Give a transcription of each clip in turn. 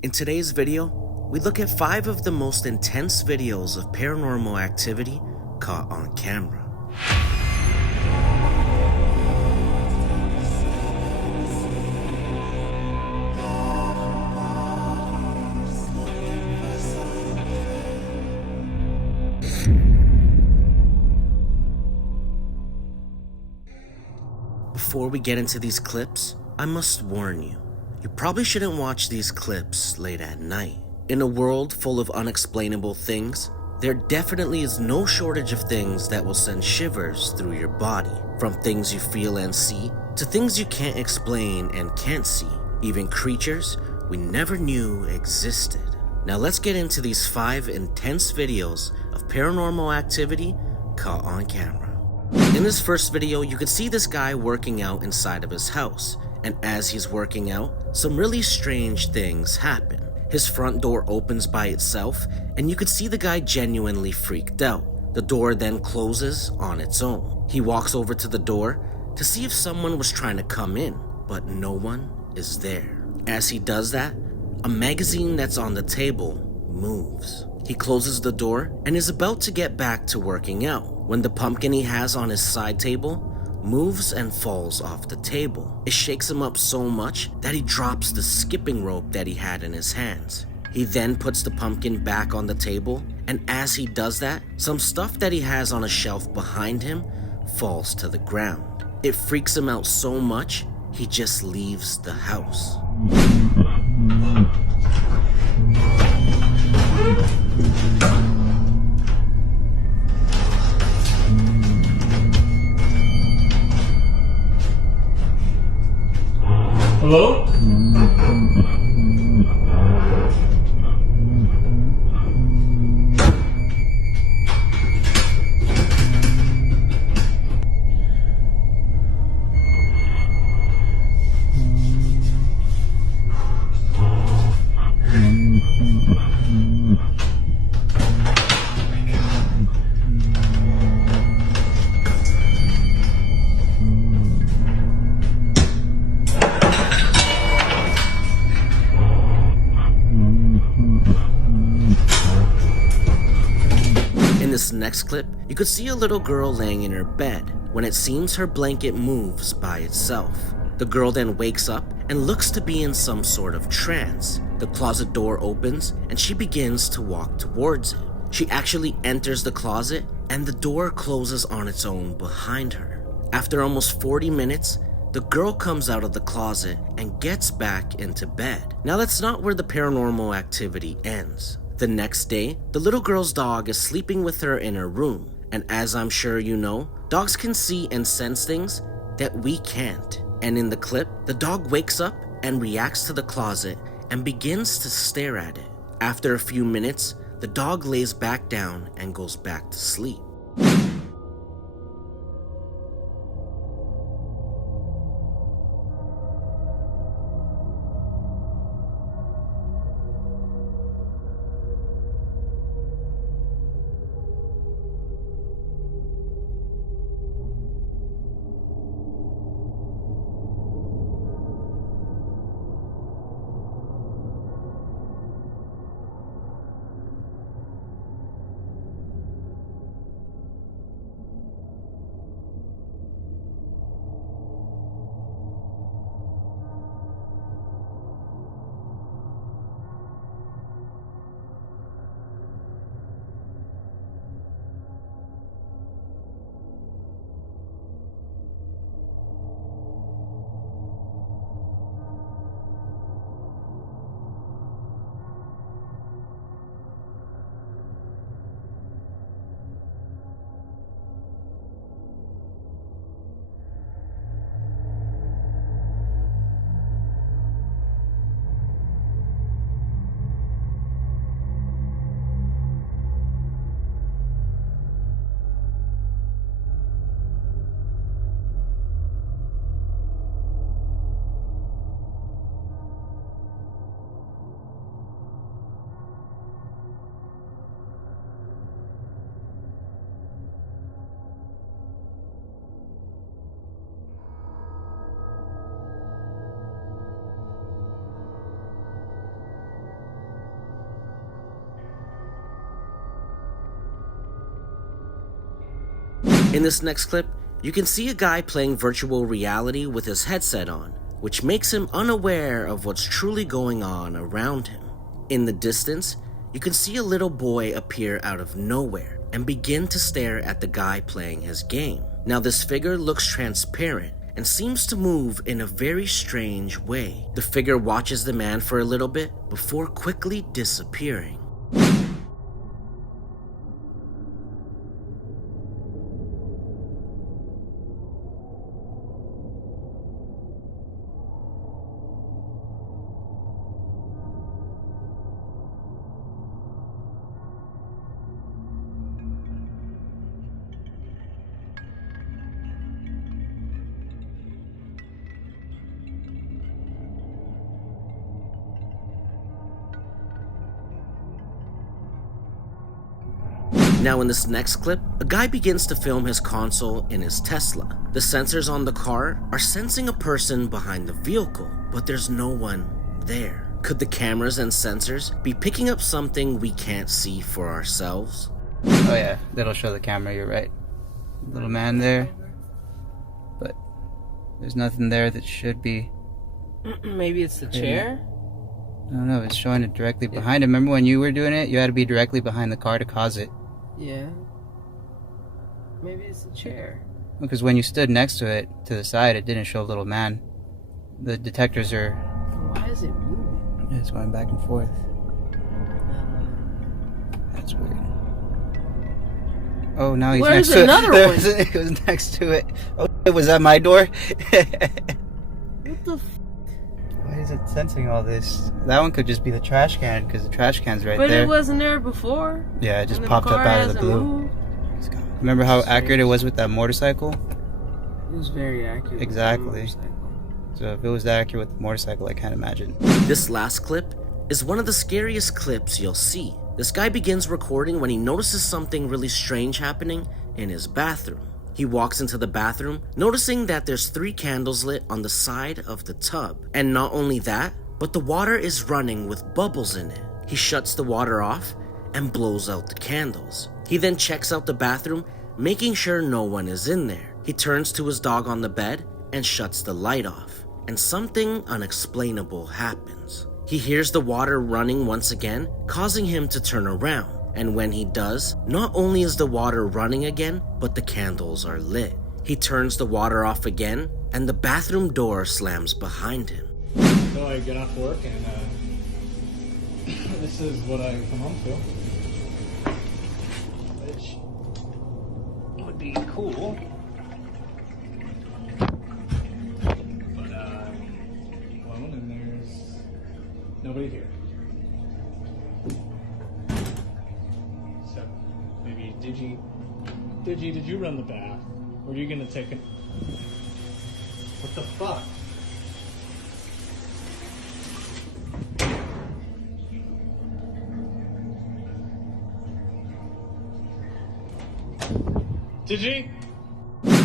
In today's video, we look at 5 of the most intense videos of paranormal activity caught on camera. Before we get into these clips, I must warn you, you probably shouldn't watch these clips late at night. In a world full of unexplainable things, there definitely is no shortage of things that will send shivers through your body. From things you feel and see, to things you can't explain and can't see, even creatures we never knew existed. Now let's get into these 5 intense videos of paranormal activity caught on camera. In this first video, you could see this guy working out inside of his house, and as he's working out, some really strange things happen. His front door opens by itself, and you could see the guy genuinely freaked out. The door then closes on its own. He walks over to the door to see if someone was trying to come in, but no one is there. As he does that, a magazine that's on the table moves. He closes the door and is about to get back to working out when the pumpkin he has on his side table moves and falls off the table. It shakes him up so much that he drops the skipping rope that he had in his hands. He then puts the pumpkin back on the table, and as he does that, some stuff that he has on a shelf behind him falls to the ground. It freaks him out so much, he just leaves the house. Hello? In this next clip, you could see a little girl laying in her bed when it seems her blanket moves by itself. The girl then wakes up and looks to be in some sort of trance. The closet door opens and she begins to walk towards it. She actually enters the closet and the door closes on its own behind her. After almost 40 minutes, the girl comes out of the closet and gets back into bed. Now that's not where the paranormal activity ends. The next day, the little girl's dog is sleeping with her in her room, and as I'm sure you know, dogs can see and sense things that we can't. And in the clip, the dog wakes up and reacts to the closet and begins to stare at it. After a few minutes, the dog lays back down and goes back to sleep. In this next clip, you can see a guy playing virtual reality with his headset on, which makes him unaware of what's truly going on around him. In the distance, you can see a little boy appear out of nowhere and begin to stare at the guy playing his game. Now this figure looks transparent and seems to move in a very strange way. The figure watches the man for a little bit before quickly disappearing. Now in this next clip, a guy begins to film his console in his Tesla. The sensors on the car are sensing a person behind the vehicle, but there's no one there. Could the cameras and sensors be picking up something we can't see for ourselves? Oh yeah, that'll show the camera, you're right. Little man there. But there's nothing there that should be. Maybe it's the chair? I don't know, it's showing it directly behind him. Remember when you were doing it? You had to be directly behind the car to cause it. Yeah. Maybe it's the chair. Because when you stood next to it, to the side, it didn't show little man. The detectors are... Why is it moving? Yeah, it's going back and forth. That's weird. Oh, now he's Where's next to another it. one? It was next to it. Oh, was that my door? What the f? Why is it sensing all this? That one could just be the trash can, because the trash can's right there. But it wasn't there before. Yeah, it just and popped the up car out of the hasn't blue. moved. Remember how accurate it was with that motorcycle? It was very accurate. Exactly. So if it was that accurate with the motorcycle, I can't imagine. This last clip is one of the scariest clips you'll see. This guy begins recording when he notices something really strange happening in his bathroom. He walks into the bathroom, noticing that there's 3 candles lit on the side of the tub. And not only that, but the water is running with bubbles in it. He shuts the water off and blows out the candles. He then checks out the bathroom, making sure no one is in there. He turns to his dog on the bed and shuts the light off. And something unexplainable happens. He hears the water running once again, causing him to turn around. And when he does, not only is the water running again, but the candles are lit. He turns the water off again, and the bathroom door slams behind him. So I get off work and this is what I come home to. Which would be cool. But alone and there's nobody here. So maybe did you run the bath? Or are you gonna take it? What the fuck? Did you?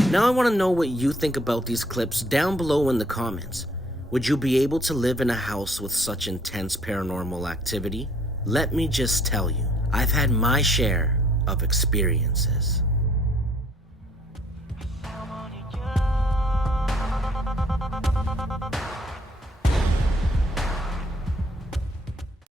Now I want to know what you think about these clips down below in the comments. Would you be able to live in a house with such intense paranormal activity? Let me just tell you, I've had my share of experiences.